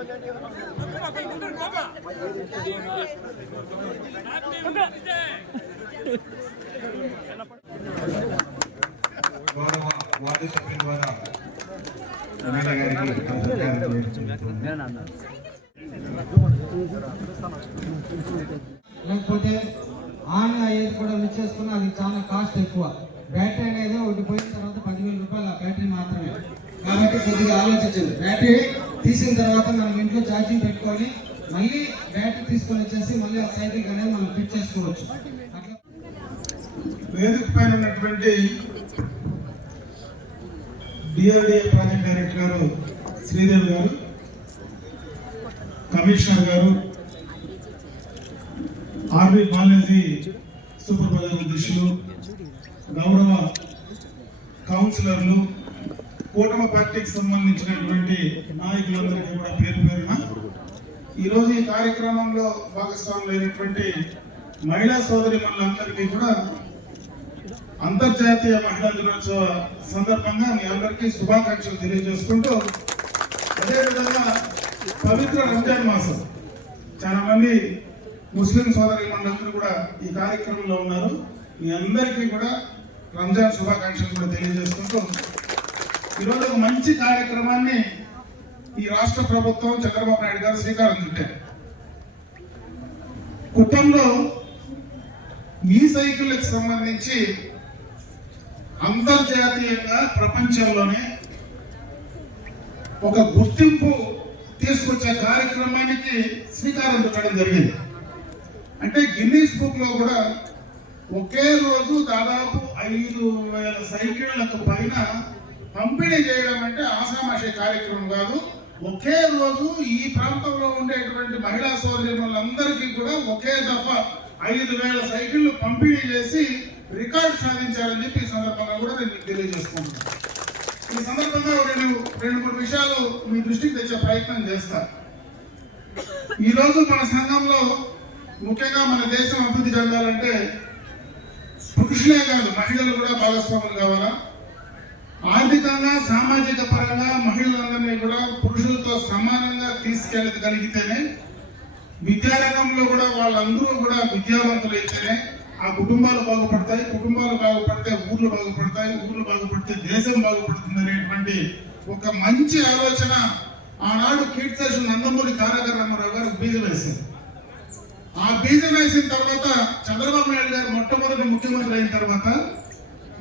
Ward సభ్యుల ద్వారా లేకపోతే ఆన్ అయ్యేది కూడా మిస్ చేసుకున్నా అది చాలా కాస్ట్ ఎక్కువ. బ్యాటరీ అనేది ఒకటి పోయిన తర్వాత 10,000 రూపాయలు ఆ బ్యాటరీ మాత్రమే. కాబట్టి కొద్దిగా ఆలోచించండి. బ్యాటరీ తీసిన తర్వాత మనం ఇంట్లో ఛార్జింగ్ పెట్టుకొని మళ్ళీ బ్యాటరీ తీసుకొని వచ్చేసి మళ్ళీ ఆ సైకిల్ అనేది మనం ఫిట్ చేసుకోవచ్చు. వేదిక పైన ఉన్నటువంటి డిఆర్డిఏ ప్రాజెక్ట్ డైరెక్టర్ గారు శ్రీదేవి గారు, కమిషనర్ గారు, ఆర్వి కాలేజీ సూపర్వైజర్ అధ్యక్షులు, గౌరవ కౌన్సిలర్లు, కూటమి పార్టీకి సంబంధించినటువంటి నాయకులందరికీ కూడా పేరు పేరున ఈరోజు ఈ కార్యక్రమంలో భాగస్వాములైనటువంటి మహిళా సోదరి మనందరికీ కూడా అంతర్జాతీయ మహిళా దినోత్సవ సందర్భంగా మీ అందరికీ శుభాకాంక్షలు తెలియజేసుకుంటూ, అదేవిధంగా పవిత్ర రంజాన్ మాసం, చాలా మంది ముస్లిం సోదరి మనందరూ కూడా ఈ కార్యక్రమంలో ఉన్నారు. మీ అందరికీ కూడా రంజాన్ శుభాకాంక్షలు కూడా తెలియజేసుకుంటూ, ఈరోజు ఒక మంచి కార్యక్రమాన్ని ఈ రాష్ట్ర ప్రభుత్వం చంద్రబాబు నాయుడు గారు శ్రీకారం చుట్టారు. కుటుంబంలో ఈ సైకిళ్ళకి సంబంధించి అంతర్జాతీయంగా ప్రపంచంలోనే ఒక గుర్తింపు తీసుకొచ్చే కార్యక్రమానికి శ్రీకారం చుట్టడం జరిగింది. అంటే గిన్నీస్ బుక్ లో కూడా ఒకే రోజు దాదాపు 5,000 సైకిళ్లకు పైన పంపిణీ చేయడం అంటే ఆషామాషి కార్యక్రమం కాదు. ఒకే రోజు ఈ ప్రాంతంలో ఉండేటువంటి మహిళా సోదరులందరికీ కూడా ఒకే దఫా 5,000 సైకిళ్లు పంపిణీ చేసి రికార్డు సాధించారని చెప్పి ఈ సందర్భంగా కూడా నేను మీకు తెలియజేసుకుంటున్నాను. ఈ సందర్భంగా రెండు మూడు విషయాలు మీ దృష్టికి తెచ్చే ప్రయత్నం చేస్తారు. ఈరోజు మన సంఘంలో ముఖ్యంగా మన దేశం అభివృద్ధి చెందాలంటే పురుషులే కాదు మహిళలు కూడా భాగస్వాములు కావాలా. ఆర్థికంగా సామాజిక పరంగా మహిళలందరినీ కూడా పురుషులతో సమానంగా తీసుకెళ్ళగలిగితేనే, విద్యారంగంలో కూడా వాళ్ళందరూ కూడా విద్యావంతులు అయితేనే ఆ కుటుంబాలు బాగుపడతాయి. కుటుంబాలు బాగుపడితే ఊర్లు బాగుపడతాయి. ఊర్లు బాగుపడితే దేశం బాగుపడుతుంది అనేటువంటి ఒక మంచి ఆలోచన ఆనాడు కీర్తిశేషులు నందమూరి తారక రామారావు గారు బీజం వేశారు. ఆ బీజం వేసిన తర్వాత చంద్రబాబు నాయుడు గారు మొట్టమొదటి ముఖ్యమంత్రి అయిన తర్వాత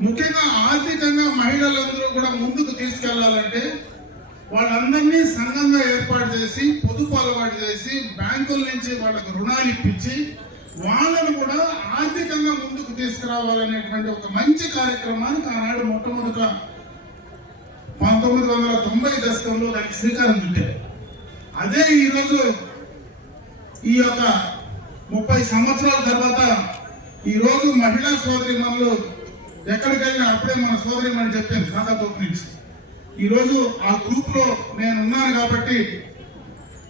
ముఖ్యంగా ఆర్థికంగా మహిళలందరూ కూడా ముందుకు తీసుకెళ్లాలంటే వాళ్ళందరినీ సంఘంగా ఏర్పాటు చేసి, పొదుపు అలవాటు చేసి, బ్యాంకుల నుంచి వాళ్ళకు రుణాలు ఇప్పించి వాళ్ళను కూడా ఆర్థికంగా ముందుకు తీసుకురావాలనేటువంటి ఒక మంచి కార్యక్రమానికి ఆనాడు మొట్టమొదట 1990 దశకంలో దానికి శ్రీకారం చుట్టారు. అదే ఈరోజు ఈ యొక్క 30 సంవత్సరాల తర్వాత ఈరోజు మహిళా సోదరి మనలు ఎక్కడికైనా అప్పుడే మన సోదరి అని చెప్పాను కాకాతోపు నుంచి. ఈరోజు ఆ గ్రూప్ లో నేను ఉన్నాను కాబట్టి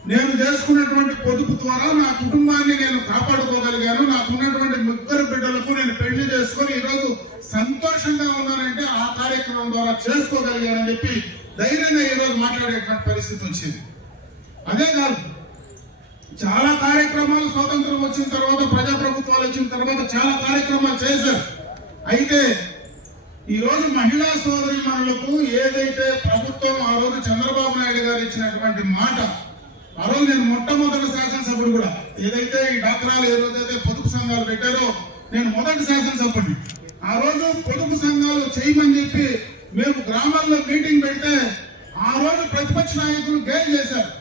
నేను చేసుకున్నటువంటి పొదుపు ద్వారా నా కుటుంబాన్ని నేను కాపాడుకోగలిగాను. నాకున్నటువంటి 3 బిడ్డలకు నేను పెళ్లి చేసుకొని ఈరోజు సంతోషంగా ఉన్నానంటే ఆ కార్యక్రమం ద్వారా చేసుకోగలిగానని చెప్పి ధైర్యంగా ఈరోజు మాట్లాడేటువంటి పరిస్థితి వచ్చింది. అదే కాదు, చాలా కార్యక్రమాలు స్వాతంత్రం వచ్చిన తర్వాత, ప్రజాప్రభుత్వాలు వచ్చిన తర్వాత చాలా కార్యక్రమాలు చేశారు. అయితే ఈరోజు మహిళా సోదరి మనులకు ఏదైతే ప్రభుత్వం ఆ రోజు చంద్రబాబు నాయుడు గారు ఇచ్చినటువంటి మాట, ఆ రోజు నేను మొట్టమొదటి శాసనసభ్యుడు కూడా ఏదైతే ఈ డాక్రాలు ఏ రోజైతే పొదుపు సంఘాలు పెట్టారో నేను మొదటి శాసనసభ్యుడిని. ఆ రోజు పొదుపు సంఘాలు చేయమని చెప్పి మేము గ్రామాల్లో మీటింగ్ పెడితే ఆ రోజు ప్రతిపక్ష నాయకులు గేల్ చేశారు.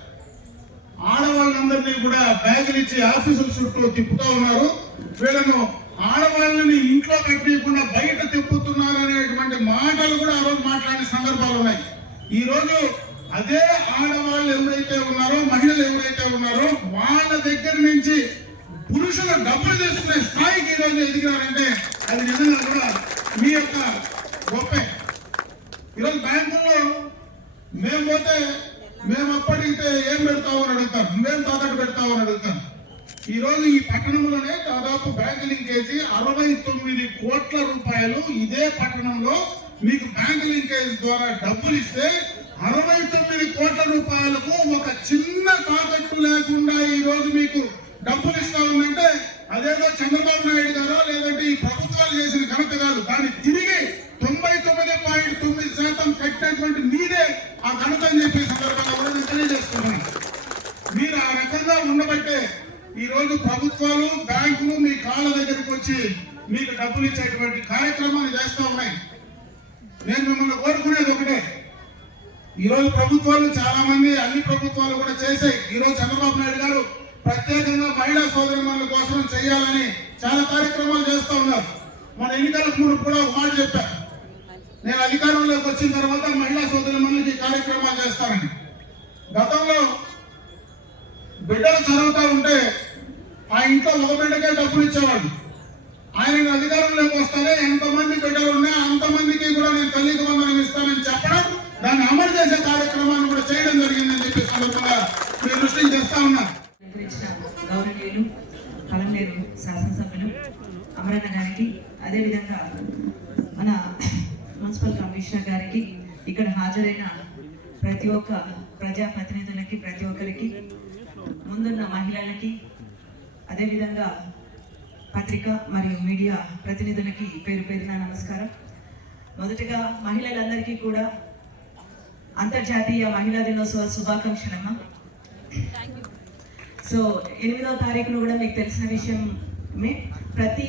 ఆడవాళ్ళందరినీ కూడా బ్యాగులు ఇచ్చి ఆఫీసుల చుట్టూ తిప్పుతూ ఉన్నారు, వీళ్ళను ఆడవాళ్ళని ఇంట్లో పెట్టకుండా బయట తిప్పుతున్నారు అనేటువంటి మాటలు కూడా ఆ రోజు మాట్లాడిన సందర్భాలు ఉన్నాయి. ఈ రోజు అదే ఆడవాళ్ళు ఎవరైతే ఉన్నారో, మహిళలు ఎవరైతే ఉన్నారో వాళ్ళ దగ్గర నుంచి పురుషులు డబ్బులు తీసుకునే స్థాయికి ఈరోజు ఎదిగారంటే అది నిజంగా కూడా మీ యొక్క గొప్పే. ఈరోజు బ్యాంకుల్లో మేము పోతే మేము అప్పటికితే ఏం పెడతామని అడుగుతారు, నువ్వేం తాకట్టు పెడతామని అడుగుతాను. ఈ రోజు ఈ పట్టణంలోనే దాదాపు బ్యాంకు లింకేజీ 69 కోట్ల రూపాయలు ఇదే పట్టణంలో మీకు బ్యాంకు లింకేజ్ ద్వారా డబ్బులు ఇస్తే 69 కోట్ల రూపాయలకు ఒక చిన్న తాకట్టు లేకుండా ఈ రోజు మీకు డబ్బులు ఇస్తా ఉందంటే అదేదో చంద్రబాబు నాయుడు గారో లేదంటే ఈ ప్రభుత్వాలు చేసిన ఘనత కాదు. దాన్ని తిరిగి 99.9% కట్టినటువంటి మీదే ఆ ఘనత అని చెప్పే సందర్భంగా కూడా నేను తెలియజేస్తున్నాను. మీరు ఆ రకంగా ఉండబట్టే ఈ రోజు ప్రభుత్వాలు బ్యాంకులు మీ కాళ్ళ దగ్గరికి వచ్చి మీకు డబ్బులు ఇచ్చేటువంటి కార్యక్రమాలు చేస్తూ ఉన్నాయి. నేను మిమ్మల్ని కోరుకునేది ఒకటే, ఈరోజు ప్రభుత్వాలు చాలా మంది అన్ని ప్రభుత్వాలు కూడా చేశాయి. ఈరోజు చంద్రబాబు నాయుడు గారు ప్రత్యేకంగా మహిళా సోదరిమణుల కోసం చేయాలని చాలా కార్యక్రమాలు చేస్తూ ఉన్నారు. మన ఎన్నికలకు ముందు కూడా ఒక మాట చెప్పారు, నేను అధికారంలోకి వచ్చిన తర్వాత మహిళా సోదరిమణులకి కార్యక్రమాలు చేస్తానని. గతంలో బిడ్డలు చదువుతూ ఉంటే ఆ ఇంట్లో ఒక బిడ్డకే డబ్బులు ఇచ్చేవాడు. ఆయన అధికారంలోకి వస్తానే ఎంతమంది బిడ్డలు ఉన్నా అంతమందికి కూడా నేను తల్లికి వందనం ఇస్తానని చెప్పడం, దాన్ని అమలు చేసే కార్యక్రమాన్ని కూడా చేయడం జరిగిందని చెప్పి సందర్భంగా మీ దృష్టికి తెస్తా ఉన్నా. గౌరవనీయులు పలమనేరు శాసనసభ్యులు అమరన్న గారికి, అదేవిధంగా మన మున్సిపల్ కమిషనర్ గారికి, ఇక్కడ హాజరైన ప్రతి ఒక్క ప్రజాప్రతినిధులకి, ప్రతి ఒక్కరికి, ముందున్న మహిళలకి, అదేవిధంగా పత్రిక మరియు మీడియా ప్రతినిధులకి పేరు పేరున నమస్కారం. మొదటగా మహిళలందరికీ కూడా అంతర్జాతీయ మహిళా దినోత్సవ శుభాకాంక్షలమ్మా. సో 8వ తారీఖును కూడా మీకు తెలిసిన విషయమే, ప్రతి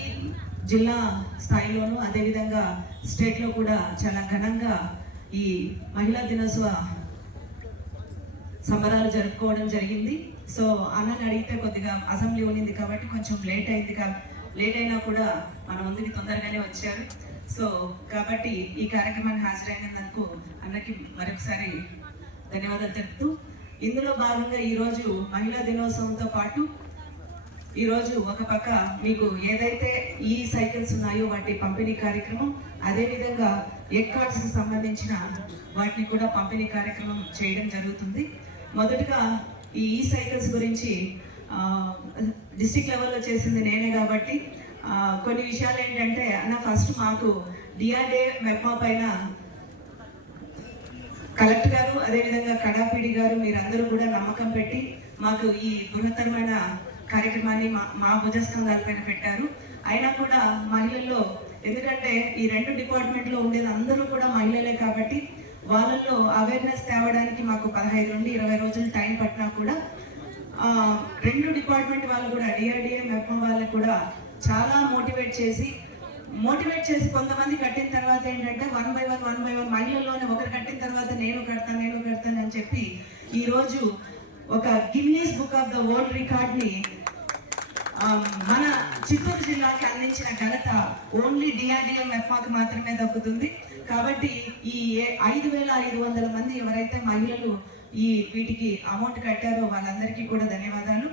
జిల్లా స్థాయిలోనూ అదేవిధంగా స్టేట్లో కూడా చాలా ఘనంగా ఈ మహిళా దినోత్సవ సంబరాలు జరుపుకోవడం జరిగింది. సో అన్నని అడిగితే కొద్దిగా అసెంబ్లీ ఉన్నింది కాబట్టి కొంచెం లేట్ అయినా కూడా మన ముందుకి తొందరగానే వచ్చారు. సో కాబట్టి ఈ కార్యక్రమాన్ని హాజరైనందుకు అన్నకి మరొకసారి ధన్యవాదాలు తెలుపుతూ, ఇందులో భాగంగా ఈరోజు మహిళా దినోత్సవంతో పాటు ఈరోజు ఒక పక్క మీకు ఏదైతే ఈ సైకిల్స్ ఉన్నాయో వాటి పంపిణీ కార్యక్రమం, అదేవిధంగా ఎగ్ కార్డ్స్కి సంబంధించిన వాటిని కూడా పంపిణీ కార్యక్రమం చేయడం జరుగుతుంది. మొదటగా ఈ సైకిల్స్ గురించి డిస్ట్రిక్ట్ లెవెల్లో చేసింది నేనే కాబట్టి కొన్ని విషయాలు ఏంటంటే, అన్న ఫస్ట్ మాకు డిఆర్డే మెప్మా పైన కలెక్టర్ గారు, అదేవిధంగా కడాపీడి గారు, మీరందరూ కూడా నమ్మకం పెట్టి మాకు ఈ బృహత్తరమైన కార్యక్రమాన్ని మా భుజస్కంధాల పైన పెట్టారు. అయినా కూడా మహిళల్లో, ఎందుకంటే ఈ 2 డిపార్ట్మెంట్లో ఉండేది అందరూ కూడా మహిళలే కాబట్టి వాళ్ళల్లో అవేర్నెస్ తేవడానికి మాకు 15 నుండి 20 రోజులు టైం పట్టినా కూడా 2 డిపార్ట్మెంట్ వాళ్ళు కూడా డిఆర్డిఏ మెప్మా వాళ్ళు కూడా చాలా మోటివేట్ చేసి కొంతమంది కట్టిన తర్వాత ఏంటంటే 1 by 1 మహిళల్లోనే ఒకరు కట్టిన తర్వాత నేను కడతాను అని చెప్పి ఈరోజు ఒక Guinness book of the world రికార్డ్ని మన చిత్తూరు జిల్లాకి అందించిన ఘనత ఓన్లీ డిఆర్డిఏ మెప్మాకి మాత్రమే దక్కుతుంది. కాబట్టి ఈ 5,500 మంది ఎవరైతే మహిళలు వీటికి అమౌంట్ కట్టారో వాళ్ళందరికీ కూడా ధన్యవాదాలు.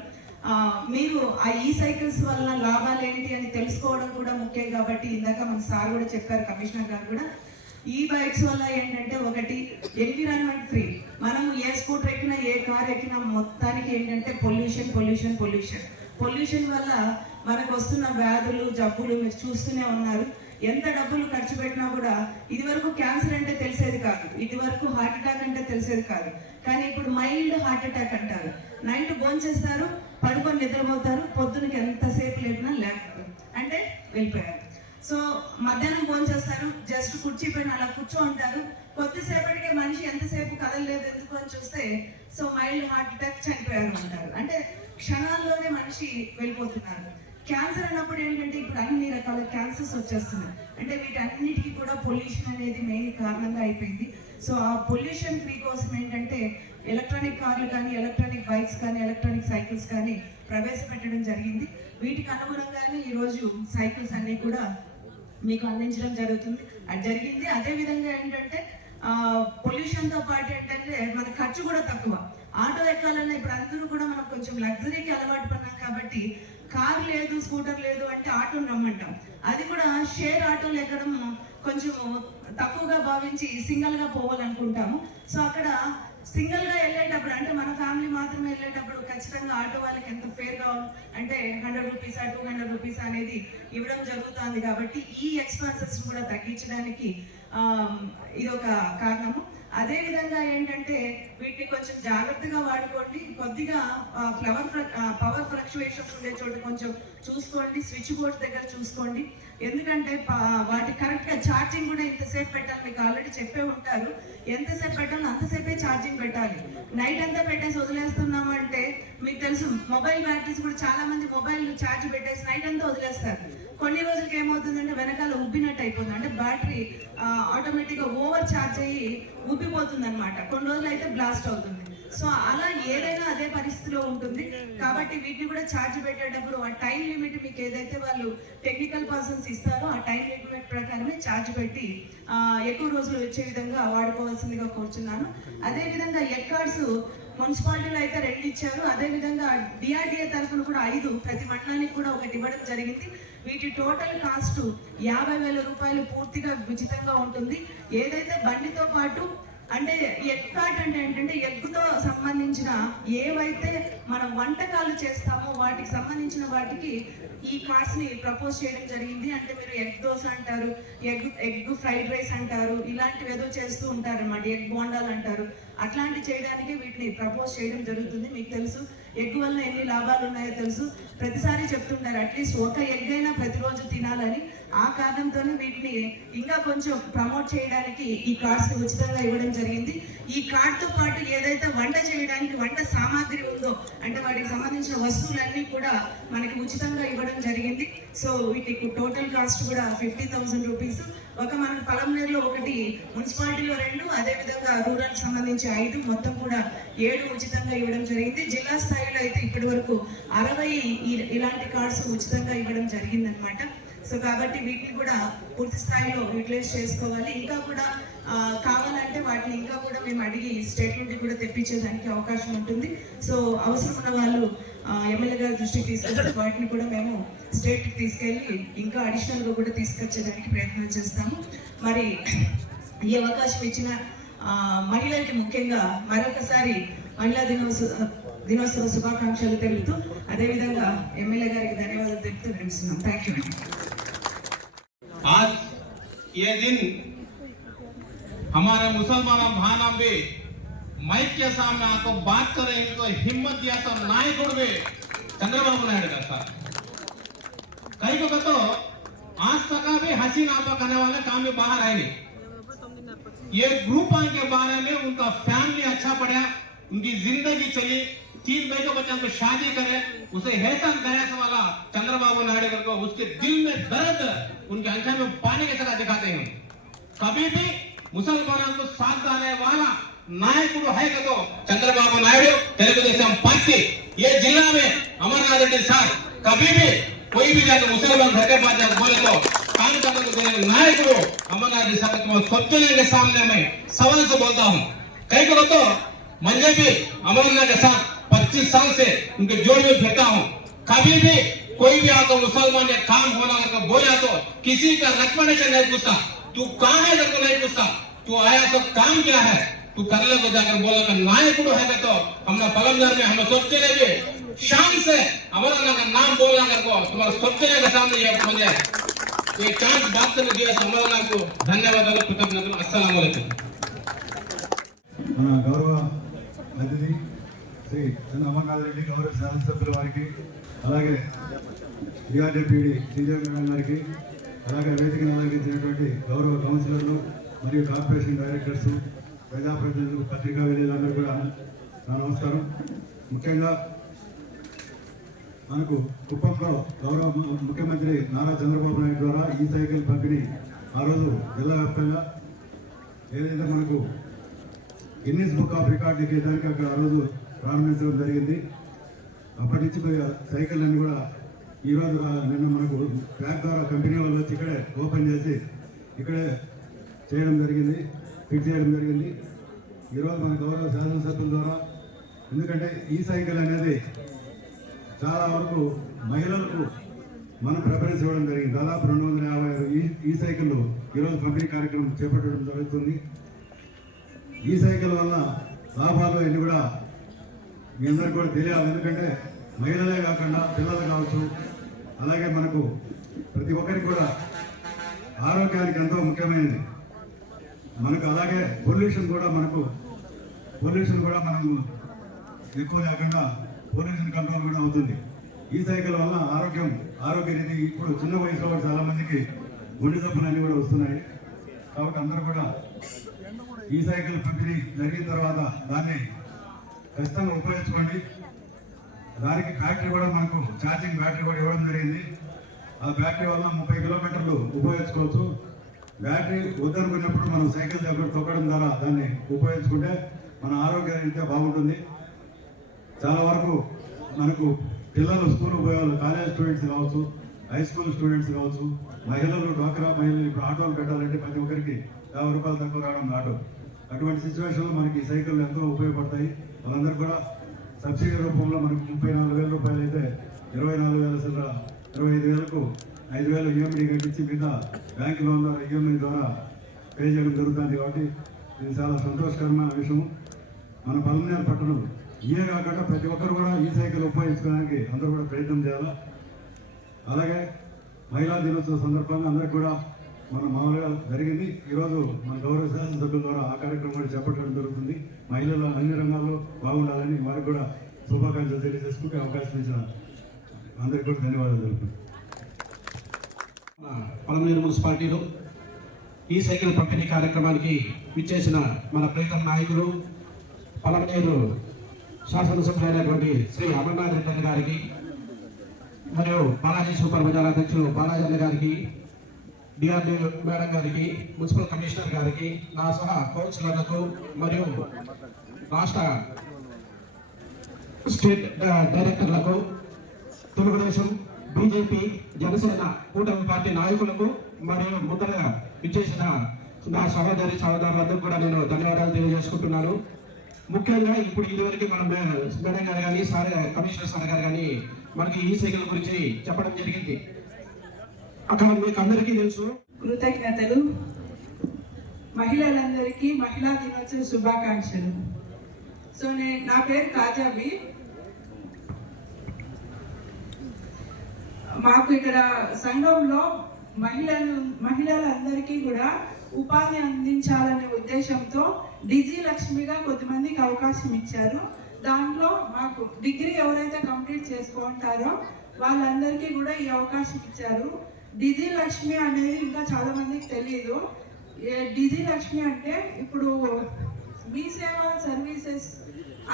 మీరు ఈ సైకిల్స్ వల్ల లాభాలు ఏంటి అని తెలుసుకోవడం కూడా ముఖ్యం కాబట్టి ఇందాక మన సార్ కూడా చెప్పారు, కమిషనర్ గారు కూడా, ఈ బైక్స్ వల్ల ఏంటంటే ఒకటి ఎన్విరాన్మెంట్ ఫ్రీ. మనం ఏ స్కూటర్ ఎక్కినా ఏ కార్ ఎక్కినా మొత్తానికి ఏంటంటే పొల్యూషన్ వల్ల మనకు వస్తున్న వ్యాధులు, జబ్బులు మీరు చూస్తూనే ఉన్నారు. ఎంత డబ్బులు ఖర్చు పెట్టినా కూడా ఇదివరకు క్యాన్సర్ అంటే తెలిసేది కాదు, ఇదివరకు హార్ట్ అటాక్ అంటే తెలిసేది కాదు, కానీ ఇప్పుడు మైల్డ్ హార్ట్ అటాక్ అంటారు. నైట్ భోంచేస్తారు, పడుకొని నిద్రపోతారు, పొద్దునకి ఎంతసేపు లేపినా లేకపోతే అంటే వెళ్ళిపోయారు. సో మధ్యాహ్నం భోంచేస్తారు, జస్ట్ కుర్చీ పైన అలా కూర్చో ఉంటారు, కొద్దిసేపటికే మనిషి ఎంతసేపు కదలలేదు ఎందుకు అని చూస్తే సో మైల్డ్ హార్ట్ అటాక్ చనిపోయారు అంటారు. అంటే క్షణాల్లోనే మనిషి వెళ్ళిపోతున్నారు. క్యాన్సర్ అన్నప్పుడు ఏంటంటే ఇప్పుడు అన్ని రకాల క్యాన్సర్స్ వచ్చేస్తున్నాయి. అంటే వీటన్నిటికీ కూడా పొల్యూషన్ అనేది మెయిన్ కారణంగా అయిపోయింది. సో ఆ పొల్యూషన్ ఫ్రీ కోసం ఏంటంటే ఎలక్ట్రానిక్ కార్లు కానీ, ఎలక్ట్రానిక్ బైక్స్ కానీ, ఎలక్ట్రానిక్ సైకిల్స్ కానీ ప్రవేశపెట్టడం జరిగింది. వీటికి అనుగుణంగానే ఈరోజు సైకిల్స్ అన్నీ కూడా మీకు అందించడం జరిగింది. అదేవిధంగా ఏంటంటే పొల్యూషన్తో పాటు ఏంటంటే మన ఖర్చు కూడా తక్కువ. ఆటో ఎక్కాలన్నా ఇప్పుడు అందరూ కూడా మనం కొంచెం లగ్జరీకి అలవాటు పడినాం కాబట్టి కార్ లేదు, స్కూటర్ లేదు అంటే ఆటోని రమ్మంటాం. అది కూడా షేర్ ఆటోలు ఎక్కడం కొంచెం తక్కువగా భావించి సింగిల్గా పోవాలనుకుంటాము. సో అక్కడ సింగిల్గా వెళ్ళేటప్పుడు అంటే మన ఫ్యామిలీ మాత్రమే వెళ్ళేటప్పుడు ఖచ్చితంగా ఆటో వాళ్ళకి ఎంత ఫేర్గా అంటే 100 రూపీసా 200 రూపీస్ అనేది ఇవ్వడం జరుగుతుంది. కాబట్టి ఈ ఎక్స్పెన్సెస్ కూడా తగ్గించడానికి ఇది ఒక కారణము. అదే విధంగా ఏంటంటే వీటిని కొంచెం జాగ్రత్తగా వాడుకోండి. కొద్దిగా పవర్ ఫ్లక్చువేషన్స్ ఉండే చోట కొంచెం చూసుకోండి, స్విచ్ బోర్డ్స్ దగ్గర చూసుకోండి. ఎందుకంటే వాటి కరెక్ట్ గా ఛార్జింగ్ కూడా ఇంతసేపు పెట్టాలి, మీకు ఆల్రెడీ చెప్పే ఉంటారు. ఎంతసేపు పెట్టాలో అంతసేపే ఛార్జింగ్ పెట్టాలి. నైట్ అంతా పెట్టేసి వదిలేస్తున్నాము అంటే మీకు తెలుసు, మొబైల్ బ్యాటరీస్ కూడా చాలా మంది మొబైల్ ఛార్జ్ పెట్టేసి నైట్ అంతా వదిలేస్తారు. కొన్ని రోజులకి ఏమవుతుందంటే వెనకాల ఉబ్బినట్టు అయిపోతుంది, అంటే బ్యాటరీ ఆటోమేటిక్ గా ఓవర్ ఛార్జ్ అయ్యి ఉబ్బిపోతుంది అనమాట. కొన్ని రోజులు అయితే బ్లాస్ట్ అవుతుంది. సో అలా ఏదైనా అదే పరిస్థితిలో ఉంటుంది. కాబట్టి వీటిని కూడా ఛార్జ్ పెట్టేటప్పుడు ఆ టైం లిమిట్ మీకు ఏదైతే వాళ్ళు టెక్నికల్ పర్సన్స్ ఇస్తారో ఆ టైం లిమిట్ ప్రకారమే ఛార్జ్ పెట్టి ఎక్కువ రోజులు వచ్చే విధంగా వాడుకోవాల్సిందిగా కోరుచున్నాను. అదేవిధంగా ఎగ్ కార్డ్స్ మున్సిపాలిటీలో అయితే 2 ఇచ్చారు. అదేవిధంగా డిఆర్డిఏ తరఫున కూడా 5 ప్రతి మండలానికి కూడా ఒకటి ఇవ్వడం జరిగింది. వీటి టోటల్ కాస్ట్ 50,000 రూపాయలు పూర్తిగా ఉచితంగా ఉంటుంది. ఏదైతే బండితో పాటు అంటే ఎగ్ కార్ట్ అంటే ఏంటంటే ఎగ్గుతో సంబంధించిన ఏవైతే మనం వంటకాలు చేస్తామో వాటికి సంబంధించిన వాటికి ఈ కార్డ్స్ ని ప్రపోజ్ చేయడం జరిగింది. అంటే మీరు ఎగ్ దోశ అంటారు, ఎగ్ ఫ్రైడ్ రైస్ అంటారు, ఇలాంటివి ఏదో చేస్తూ ఉంటారు అన్నమాట, ఎగ్ బోండాలు అంటారు. అట్లాంటి చేయడానికి వీటిని ప్రపోజ్ చేయడం జరుగుతుంది. మీకు తెలుసు ఎగ్ వల్ల ఎన్ని లాభాలు ఉన్నాయో తెలుసు, ప్రతిసారి చెప్తుంటారు అట్లీస్ట్ ఒక ఎగ్ అయినా ప్రతిరోజు తినాలని. ఆ కారణంతోనే వీటిని ఇంకా కొంచెం ప్రమోట్ చేయడానికి ఈ కార్డ్స్ ని ఉచితంగా ఇవ్వడం జరిగింది. ఈ కార్డ్ తో పాటు ఏదైతే వంట చేయడానికి వంట సామాగ్రి ఉందో అంటే వాటికి సంబంధించిన వస్తువులన్నీ కూడా మనకి ఉచితంగా ఇవ్వడం జరిగింది. సో వీటికి టోటల్ కాస్ట్ కూడా 50,000 రూపీస్. ఒక మనకు పలంనేరులో 1, మున్సిపాలిటీలో 2, అదేవిధంగా రూరల్ సంబంధించి 5, మొత్తం కూడా 7 ఉచితంగా ఇవ్వడం జరిగింది. జిల్లా స్థాయిలో అయితే ఇప్పటి వరకు 60 ఇలాంటి కార్డ్స్ ఉచితంగా ఇవ్వడం జరిగిందనమాట. సో కాబట్టి వీటిని కూడా పూర్తి స్థాయిలో యూటిలైజ్ చేసుకోవాలి. ఇంకా కూడా కావాలంటే వాటిని ఇంకా కూడా మేము అడిగి స్టేట్ నుండి కూడా తెప్పించేదానికి అవకాశం ఉంటుంది. సో అవసరం ఉన్న వాళ్ళు ఎమ్మెల్యే గారి దృష్టికి తీసుకొస్తే వాటిని కూడా మేము స్టేట్కి తీసుకెళ్ళి ఇంకా అడిషనల్గా కూడా తీసుకొచ్చేదానికి ప్రయత్నం చేస్తాము. మరి ఈ అవకాశం ఇచ్చిన మహిళలకి ముఖ్యంగా మరొకసారి మహిళా దినోత్సవ శుభాకాంక్షలు తెలుపుతూ అదేవిధంగా ఎమ్మెల్యే గారికి ధన్యవాదాలు తెలుపుతూ వినిపిస్తున్నాం. Thank you. आज ये दिन हमारे मुसलमान भाना भी माइक के सामने आपको बात करें, इनको हिम्मत दिया तो नायकुड़ भी चंद्रबाबू नायडू का था। कई को तो आज तक भी हंसी नापा करने वाले काम में बाहर आए नहीं। ये ग्रुप के बारे में उनका फैमिली अच्छा पड़ा, उनकी जिंदगी चली, 3 भाई के बच्चों को शादी करे, उसे हैसन दयास वाला चंद्रबाबू नायडू को उसके दिल में दर्द उनके आंखों में पानी की तरह दिखाते हैं। कभी भी मुसलमानों को साथ देने वाला नायकुడు है तो चंद्रबाबू नायडू तेलुगुदेशम पार्टी। ये जिला में अमरनाथ रेड्डी साहब कभी भी कोई भी जाकर मुसलमान घर के पास बोले तो काम करने को नायकुడు अमरनाथ रेड्डी साहब को सोचने के सामने मैं सवाल से बोलता हूँ। कई को तो मंजे भी अमरनाथ के साथ 25 साल से उनके जोड़ में फिरता हूँ। कभी भी कोई भी आकर मुसलमान ने काम होना अगर बोला तो किसी का रिकमेंडेशन नहीं पूछता, तू कहाँ है तो नहीं पूछता, तू आया तो काम क्या है, तू कर ले को जाकर बोला नायकुడు है तो हमने पलमनर में हमें सोचने भी शान से अमरनाथ का नाम बोलना को तुम्हारा सोचने के सामने ये मुझे ये चांस बात करने दिया अमरनाथ को धन्यवाद कृतज्ञतలు। अस्सलाम वालेकुम। మన గౌరవ అతిథి శ్రీ అమర్నాథ్ రెడ్డి గౌరవ శాసనసభ్యుల వారికి, అలాగే డిఆర్డీపీడీ శ్రీదేవి గారికి, అలాగే వేదికను అలంకరించినటువంటి గౌరవ కౌన్సిలర్లు మరియు కార్పొరేషన్ డైరెక్టర్స్, ప్రజాప్రతినిధులు, పత్రికా విలేకరులందరూ కూడా నా నమస్కారం. ముఖ్యంగా మనకు కుప్పంలో గౌరవ ముఖ్యమంత్రి నారా చంద్రబాబు నాయుడు ద్వారా ఈ సైకిల్ పంపిణీ ఆ రోజు జిల్లా వ్యాప్తంగా ఏదైతే మనకు గిన్నిస్ బుక్ ఆఫ్ రికార్డ్ ఎక్కేదానికి అక్కడ ఆ రోజు ప్రారంభించడం జరిగింది. అప్పటి నుంచి సైకిల్ అన్ని కూడా ఈరోజు నిన్న మనకు ట్రాక్ ద్వారా కంపెనీ వాళ్ళు వచ్చి ఇక్కడే ఓపెన్ చేసి ఇక్కడే చేయడం జరిగింది, ఫిట్ చేయడం జరిగింది. ఈరోజు మన గౌరవ శాసనసభ్యుల ద్వారా, ఎందుకంటే ఈ సైకిల్ అనేది చాలా వరకు మహిళలకు మనం ప్రిఫరెన్స్ ఇవ్వడం జరిగింది. దాదాపు 250 ఈ సైకిళ్ళు ఈరోజు పంపిణీ కార్యక్రమం చేపట్టడం జరుగుతుంది. ఈ సైకిల్ వల్ల లాభాలు ఇన్ని కూడా మీ అందరికీ కూడా తెలియాలి. ఎందుకంటే మహిళలే కాకుండా పిల్లలు కావచ్చు, అలాగే మనకు ప్రతి ఒక్కరికి కూడా ఆరోగ్యానికి ఎంతో ముఖ్యమైనది. మనకు అలాగే పొల్యూషన్ కూడా మనము ఎక్కువ లేకుండా పొల్యూషన్ కంట్రోల్ కూడా అవుతుంది. ఈ సైకిల్ వల్ల ఆరోగ్య రీతి ఇప్పుడు చిన్న వయసులో కూడా చాలా మందికి గుండె జబ్బులు అన్నీ కూడా వస్తున్నాయి. కాబట్టి అందరూ కూడా ఈ సైకిల్ పంపిణీ జరిగిన తర్వాత దాన్ని ఖచ్చితంగా ఉపయోగించుకోండి. దానికి బ్యాటరీ కూడా మనకు ఛార్జింగ్ బ్యాటరీ కూడా ఇవ్వడం జరిగింది. ఆ బ్యాటరీ వల్ల 30 కిలోమీటర్లు ఉపయోగించుకోవచ్చు. బ్యాటరీ వద్దనుకున్నప్పుడు మనం సైకిల్ దగ్గర తొక్కడం ద్వారా దాన్ని ఉపయోగించుకుంటే మన ఆరోగ్యం అయితే బాగుంటుంది. చాలా వరకు మనకు పిల్లలు స్కూల్ ఉపయోగాలు కాలేజ్ స్టూడెంట్స్ కావచ్చు, హై స్కూల్ స్టూడెంట్స్ కావచ్చు, మహిళలు డ్వాక్రా మహిళలు ఇప్పుడు ఆటోలు పెట్టాలంటే ప్రతి ఒక్కరికి 50 రూపాయలు తక్కువ రావడం ఆటో. అటువంటి సిచ్యువేషన్లో మనకి ఈ సైకిల్ ఎంతో ఉపయోగపడతాయి. వాళ్ళందరూ కూడా సబ్సిడీ రూపంలో మనకు 34,000 రూపాయలు అయితే 24,000 25,000కు 5,000 ఈఎంఐ కట్టించి మిగతా బ్యాంక్ లోన్ ద్వారా ఈఎంఐ ద్వారా పే చేయడం జరుగుతుంది. కాబట్టి ఇది చాలా సంతోషకరమైన విషయం. మన పల్మనేరు పట్టణం ఇయే కాకుండా ప్రతి ఒక్కరు కూడా ఈ సైకిల్ ఉపయోగించుకోవడానికి అందరూ కూడా ప్రయత్నం చేయాలి. అలాగే మహిళా దినోత్సవ సందర్భంగా అందరికి కూడా మన మామూలుగా జరిగింది. ఈరోజు మన గౌరవ శాసనసభ్యుల ద్వారా ఆ కార్యక్రమం కూడా చేపట్టడం జరుగుతుంది. మహిళలు అన్ని రంగాల్లో బాగుండాలని వారికి కూడా శుభాకాంక్షలు తెలియజేసుకుంటే అవకాశం ఇచ్చిన అందరికీ కూడా ధన్యవాదాలు తెలుపుతున్నాను. పలమనేరు మున్సిపాలిటీలో ఈ సైకిల్ పంపిణీ కార్యక్రమానికి విచ్చేసిన మన ప్రీతం నాయకులు పలమనేరు శాసనసభ్యులైనటువంటి శ్రీ అమర్నాథ్ రెడ్డి గారికి మరియు బాలాజీ సూపర్ బజార్ అధ్యక్షులు బాలాజీ అన్న గారికి, డిఆర్డీ మేడం గారికి, మున్సిపల్ కమిషనర్ గారికి, నా సహా కౌన్సిలర్లకు మరియు రాష్ట్ర స్టేట్ డైరెక్టర్లకు, తెలుగుదేశం, బీజేపీ, జనసేన కూటమి పార్టీ నాయకులకు మరియు ముందరగా విచ్చేసిన నా సహోదరులందరూ కూడా నేను ధన్యవాదాలు తెలియజేసుకుంటున్నాను. ముఖ్యంగా ఇప్పుడు ఇదివరకు మనం మేడం గారు కానీ సార్ కమిషనర్ సార్ గారు కానీ మనకి ఈ సైకిల్ గురించి చెప్పడం జరిగింది. అక్కడ మీకు అందరికీ తెలుసు. కృతజ్ఞతలు. మహిళలందరికీ మహిళా దినోత్సవ శుభాకాంక్షలు. సో నా పేరు కాజాబి. మాకు ఇక్కడ సంఘంలో మహిళలందరికీ కూడా ఉపాధి అందించాలనే ఉద్దేశంతో డిజీ లక్ష్మిగా కొద్దిమందికి అవకాశం ఇచ్చారు. దాంట్లో మాకు డిగ్రీ ఎవరైతే కంప్లీట్ చేసుకుంటారో వాళ్ళందరికీ కూడా ఈ అవకాశం ఇచ్చారు. డిజీ లక్ష్మి అనేది ఇంకా చాలా మందికి తెలియదు. డిజీ లక్ష్మి అంటే ఇప్పుడు మీ సేవ సర్వీసెస్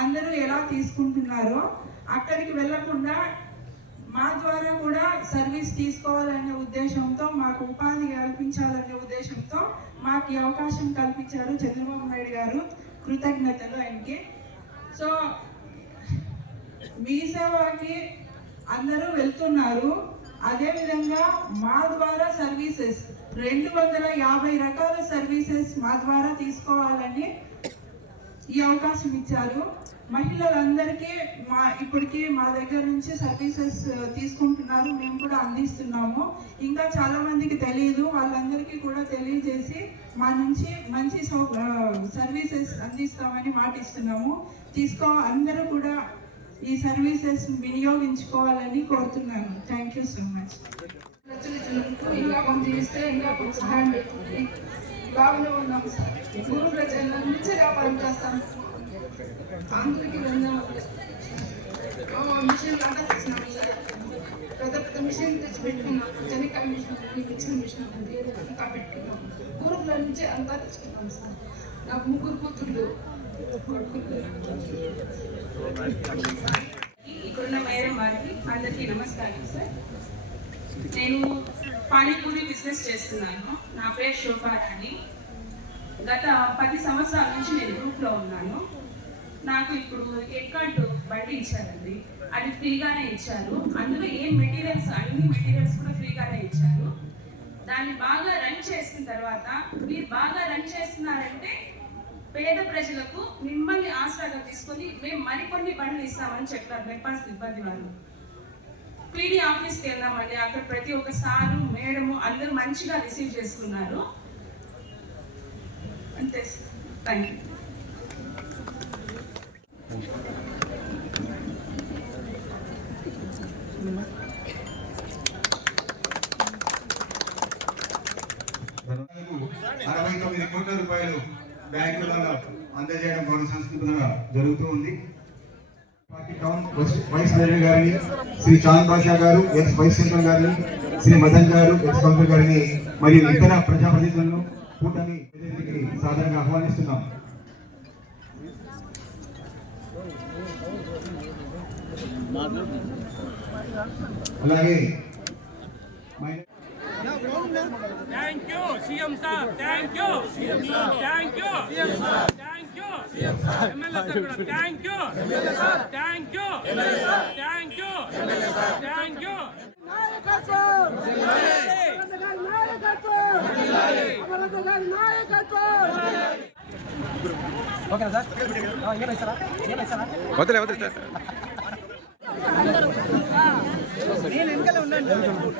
అందరూ ఎలా తీసుకుంటున్నారో అక్కడికి వెళ్ళకుండా మా ద్వారా కూడా సర్వీస్ తీసుకోవాలనే ఉద్దేశంతో, మాకు ఉపాధి కల్పించాలనే ఉద్దేశంతో మాకు ఈ అవకాశం కల్పించారు చంద్రబాబు నాయుడు గారు. కృతజ్ఞతలు ఆయనకి. సో మీ సేవకి అందరూ వెళ్తున్నారు. అదేవిధంగా మా ద్వారా సర్వీసెస్ 250 రకాల సర్వీసెస్ మా ద్వారా తీసుకోవాలని ఈ అవకాశం ఇచ్చారు. మహిళలందరికీ ఇప్పటికీ మా దగ్గర నుంచి సర్వీసెస్ తీసుకుంటున్నారు, మేము కూడా అందిస్తున్నాము. ఇంకా చాలా మందికి తెలియదు, వాళ్ళందరికీ కూడా తెలియజేసి మా నుంచి మంచి సర్వీసెస్ అందిస్తామని మాటిస్తున్నాము. అందరూ కూడా ఈ సర్వీసెస్ వినియోగించుకోవాలని కోరుతున్నాను. Thank you so much. ఇంకా పంపిస్తే ఇంకా సహాయం బాగానే ఉన్నాము సార్. గురు ప్రజల నుంచి వ్యాపారం చేస్తాం. అందరికీ మిషన్ ఆర్డర్ చేసినాము. పెద్ద పెద్ద మిషన్ తెచ్చి పెట్టుకున్నాము. చెనక్కాయ మిషన్, మిక్సింగ్ మిషన్ ఉంది, అంతా పెట్టుకున్నాము. గురువుల నుంచి అంతా తెచ్చుకున్నాం సార్. నాకు 3 కూతుళ్ళు. ఇక్కడున్న మేడం వారికి అందరికీ నమస్కారం సార్. నేను పానీపూరి బిజినెస్ చేస్తున్నాను. నా పేరు శోభారాణి. గత 10 సంవత్సరాల నుంచి నేను గ్రూప్లో ఉన్నాను. నాకు ఇప్పుడు ఎక్కడ్ బండి ఇచ్చారండి. అది ఫ్రీగానే ఇచ్చారు. అందులో అన్ని మెటీరియల్స్ కూడా ఫ్రీగానే ఇచ్చారు. దాన్ని బాగా రన్ చేసిన తర్వాత, మీరు బాగా రన్ చేస్తున్నారంటే పేద ప్రజలకు మిమ్మల్ని ఆసరాగా తీసుకొని మేము మరికొన్ని బండ్లు ఇస్తామని చెప్పారు మెప్పాస్ సిబ్బంది వాళ్ళు. పీడీ ఆఫీస్కి వెళ్దామండి. అక్కడ ప్రతి ఒక్క సారు మేడము అందరూ మంచిగా రిసీవ్ చేసుకున్నారు. అంతే సార్. Thank you. ₹69 కోట్ల బ్యాగులలో అందజేయడం గౌరవ సంస్కృతంగా జరుగుతూ ఉంది. పార్టీ టౌన్ వైస్ ప్రెసిడెంట్ గారిని శ్రీ చాంద్ బాషా గారు, ఎక్స్ వైస్ చైర్మన్ గారిని శ్రీ మదన్ గారు, ఎక్స్ కౌన్సిలర్ గారిని మరియు ఇతర ప్రజాప్రతినిధులను కూటమి వేదికకి సాధారణంగా ఆహ్వానిస్తున్నాం. అలాగే Thank you, CM sir. Thank you, CM sir. Thank you, CM sir. Thank you, CM sir. MLA sir. Thank you, MLA sir. Thank you, MLA sir. Thank you, MLA sir. Thank you. నాయకత్వం ఓకేనా sir? ఏమైనా వదిలే sir. నేను వెనకాలే ఉన్నాను.